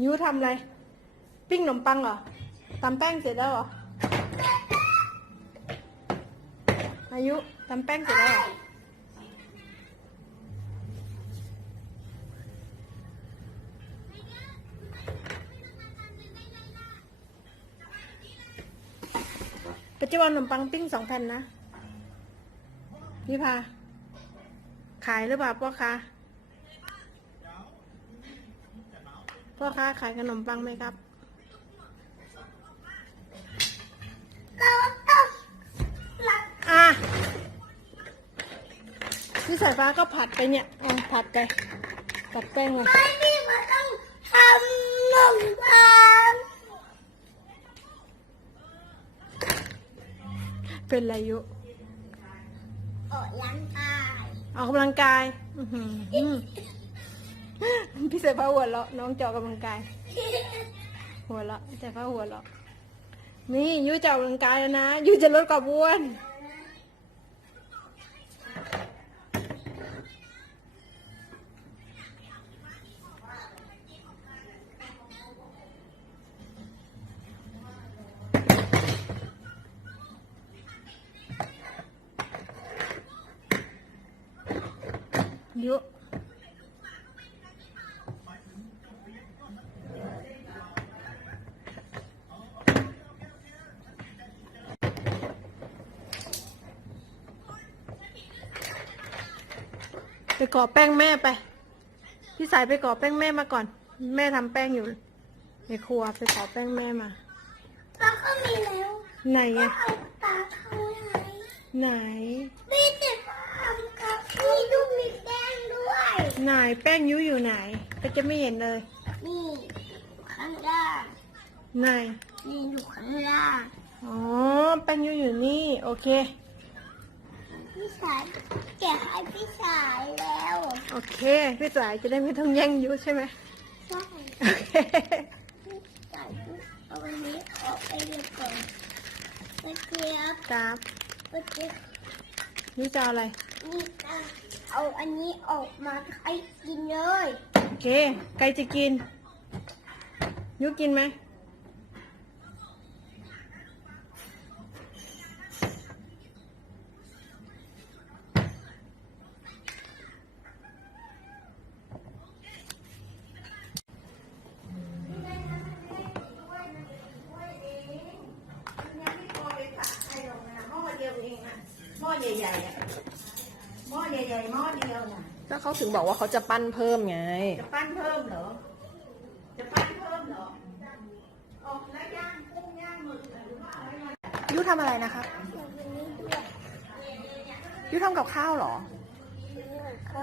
ยูทำอะไรปิ้งขนมปังเหรอตำแป้งเสร็จแล้วเหรออายุตำแป้งเสร็จแล้วเหรอปัจจุบันขนมปังปิ้ง2 แผ่นนะพี่พาขายหรือเปล่าพ่อค้าขายขนมปังไหมครับพี่สายฟ้าก็ผัดไปเนี่ยผัดไปผัดแป้งเลยไม่พี่มันต้องทำขนมปังเป็นไรยุออกร่างกาย ออกกำลังกายพี่สายฟ้าหัวเราะน้องจะออกกำลังกายหัวเราะสายฟ้าหัวเราะนี่ยุจะออกกำลังกายแล้วนะยุจะลดความอ้วนยุไปก่อแป้งแม่ไปพี่สายไปก่อแป้งแม่มาก่อนแม่ทำแป้งอยู่ในครัวไปก่อแป้งแม่มาแล้วก็มีแล้วไหนก็อะเอาตาเข้าไหนพี่จะทำกับพี่ดูมีแป้งด้วย ไหนแป้งยุอยู่ไหนก็จะไม่เห็นเลย นี่ข้างล่างไหนนี่อยู่ข้างล่างอ๋อแป้งยุอยู่นี่โอเคพี่สายแกะให้พี่สายแล้วโอเคพี่สายจะได้ไม่ต้องแย่งยุใช่ไหมใช่โอเคพี่สายเอาอันนี้ออกไปเลยก่อนโอเคครับ โอเคยุจะเอาอะไรนี่เอาอันนี้ออกมาให้กินเลย โอเคใครจะกินยุกินไหมหม้อใหญ่ๆอ่ะหม้อใหญ่ๆหม้อเดียวน่ะก็เขาถึงบอกว่าเขาจะปั้นเพิ่มไงจะปั้นเพิ่มเหรอจะปั้นเพิ่มเหรอออกแล้วย่างกุ้งย่างหมึกหรือว่าอะไรมายูทำอะไรนะครับยูทำกับข้าวเหรอเขา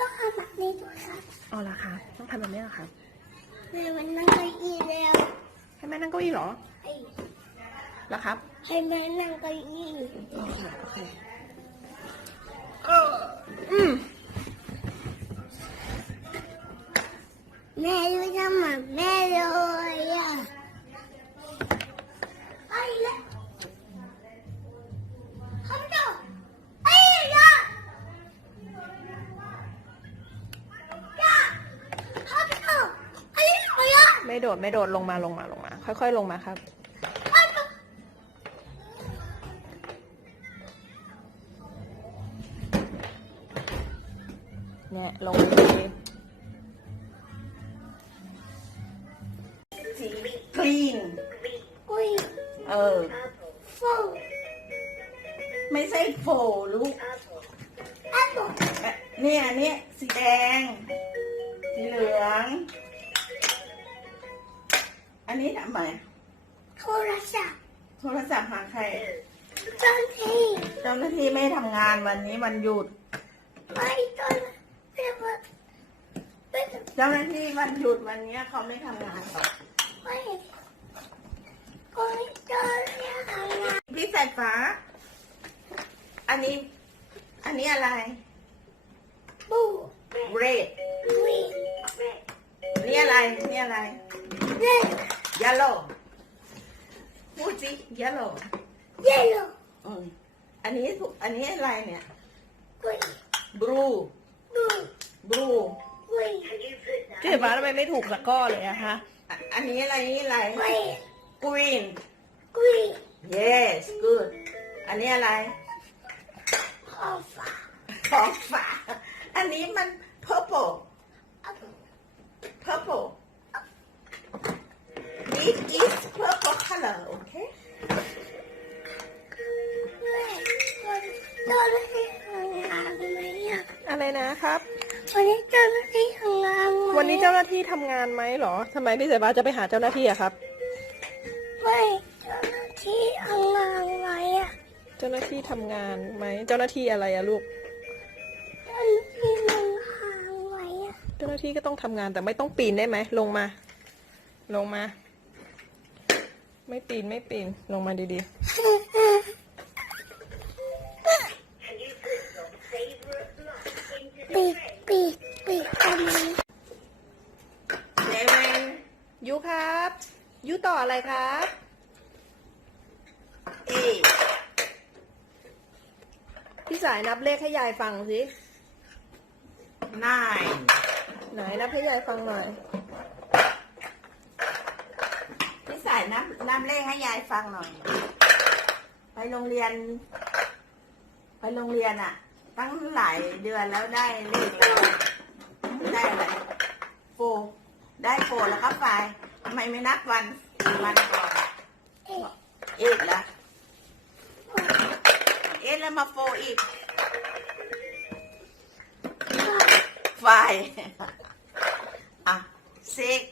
ต้องทำแบบนี้ด้วยค่ะอ๋อเหรอคะต้องทำแบบนี้เหรอคะให้มันนั่งเก้าอี้แล้ว ให้แม่นั่งเก้าอี้เหรอเหรอครับให้แม่นั่งเก้าอี้โอเคโอเคแม่ดูทำเหมือนแม่เลยอ่ะไอ้ละทำต่อไอ้ละจ้าทำต่อไอ้ละ ไม่โดดลงมาค่อยๆลงมาครับเนี่ยลงเลยสีกรีนอุ้ยโฟ ไม่ใช่โฟลูก แอปเปิ้ล เนี่ยสีแดงสีเหลืองอันนี้ทำไมโทรศัพท์หาใครเจ้าหน้าที่ไม่ทำงานวันนี้วันหยุดไม่ต้นไม่ เจ้าหน้าที่วันหยุดวันนี้เขาไม่ทำงานหรอกไม่ต้นเนี่ยทำงานพี่สายฟ้าอันนี้อะไรบูเรด นี้อะไรนี่อะไร yellow พูดสิ yellow เยลโล่ อันนี้อะไรเนี่ย กุย blue บู blue กุย พี่สายฟ้าทำไมไม่ถูกสักข้อเลยอะคะ อันนี้อะไรนี่อะไร กุย green กุย yes good อันนี้อะไร ขอฟ้า ของฝาอันนี้มัน purple purple this is purple color okay เจ้าหน้าที่ทำงานไหมอ่ะ อะไรนะครับ วันนี้เจ้าหน้าที่ทำงานไหม วันนี้เจ้าหน้าที่ทำงานไหมหรอทำไมพี่สายฟ้าจะไปหาเจ้าหน้าที่อะครับ ไม่เจ้าหน้าที่ทำงานไหมอ่ะ เจ้าหน้าที่ทำงานไหมเจ้าหน้าที่อะไรอะลูก เจ้าหน้าที่ทำงานไหมอ่ะ เจ้าหน้าที่ก็ต้องทำงานแต่ไม่ต้องปีนได้ไหมลงมา ลงมา ไม่ปีนลงมาดี ปีกทำไม seven ๆยูครับยูต่ออะไรครับ eight พี่สายนับเลขให้ยายฟังสิ nine ไหนนับให้ยายฟังหน่อย พี่สายน้ำเลขให้ยายฟังหน่อย ไปโรงเรียนอ่ะ ตั้งหลายเดือนแล้วได้เลขแล้วได้อะไรโฟได้โฟแล้วก็ไฟทำไมไม่นับวันก่อนเอ็ดละเอ็ดแล้วมาโฟอีกไฟอ่ะ six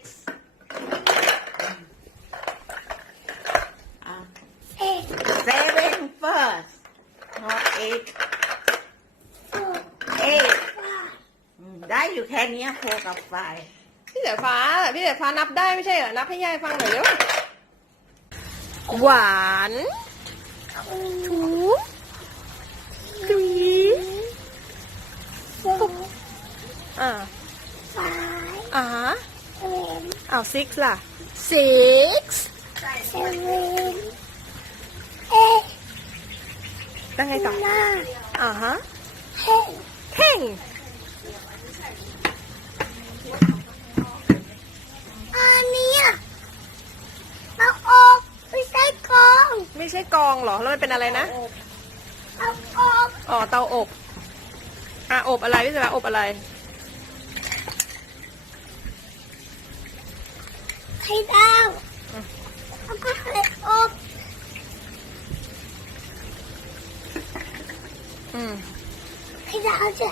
อ่ะ เอ๊ะ seven first not eight eight ได้อยู่แค่นี้โฟกับไฟ พี่สายฟ้านับได้ไม่ใช่เหรอนับให้ยายฟังหน่อยเร็วหวานถูกรีอ่า สาย อ่า เอ็ม เอา six ล่ะ six เซเว่นเอ๊ะ แล้วไงต่อ น่า อ่าฮะ เฮ้ เท่ง อันนี้อ่ะเราออกไม่ใช่กอง ไม่ใช่กองเหรอแล้วมันเป็นอะไรนะ เราออก อ๋อเตาอบอ่ะอบอะไรพี่สายฟ้าอบอะไร ไข่ดาวแล้วก็ไข่อบ อืม ไข่ดาวจ้ะ